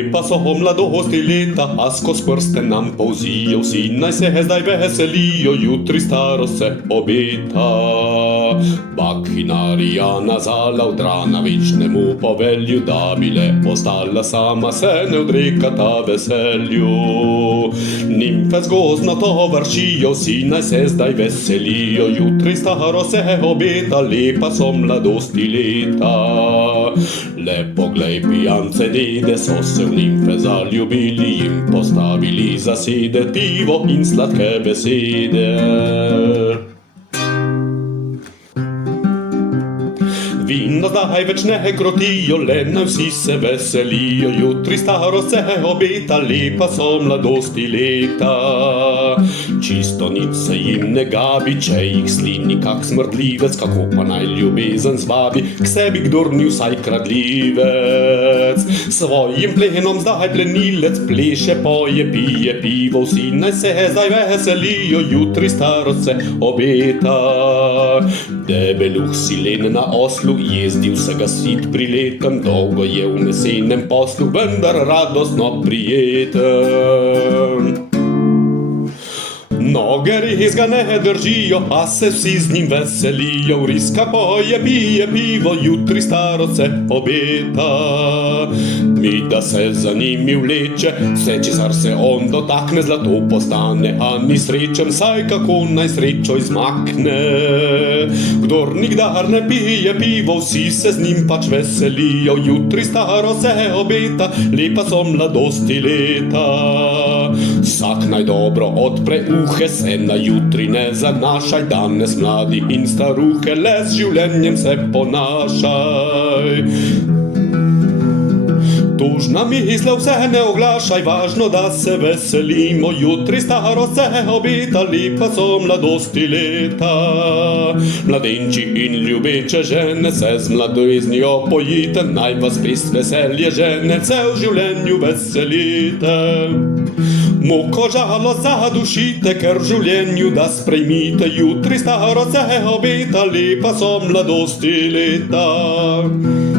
Lepa so mladosti leta, a skoz prste nam polzijo, vsi naj se zdaj veselijo, jutri starost se obeta. Bakinarija nazala vdrana večnemu povelju, da bi le ostala sama, se ne odrekata veselju. Nimfe z gozno tovaršijo, vsi naj se zdaj veselijo, jutri starost se obeta, lepa so mladosti leta. Le poglej, pijance dede so se v nimfe zaljubili, jim postavili zasede pivo in sladke besede. Vino zdaj več ne krotijo, le naj vsi se veselijo, jutri starost se obeta, lepa so mladosti leta. Čisto nič se jim ne gabi, če jih slini kak smrdljivec, kako pa naj ljubezen zvabi k sebi kdor ni vsaj kradljivec. Svojim plenom zdaj plenilec pleše, poje, pije pivo, vsi naj se zdaj veselijo, jutri starost se obeta. Debeluh si len na oslu, jezdi vsega sit prileten, dolgo je v mesenem poslu, vendar radostno prijeten. Noge res ga ne držijo, a se vsi z njim veselijo, vriska, poje, pije pivo, jutri starost se obeta. Mi da se za njimi vleče, vse česar se on dotakne, zlato postane, a ni srečen, saj kako naj srečo izmakne. Kdor nikdar ne pije pivo, vsi se z njim pač veselijo, jutri starost se obeta, lepa so mladosti leta. Vsak naj dobro odpre uhe, se na jutri ne zanašaj, danes mladi in staruhe, le z življenjem se ponašaj. Tužna misla vse ne oglašaj, važno da se veselimo, jutri starost se obeta, lepa so mladosti leta. Mladenči in ljubeče žene, se z mladoznijo pojite, naj vas pest veselje žene, cel življenju veselite. Muko žalost zadušite, ker v življenju da sprejmite, jutri starost se obeta, lepa so mladosti leta.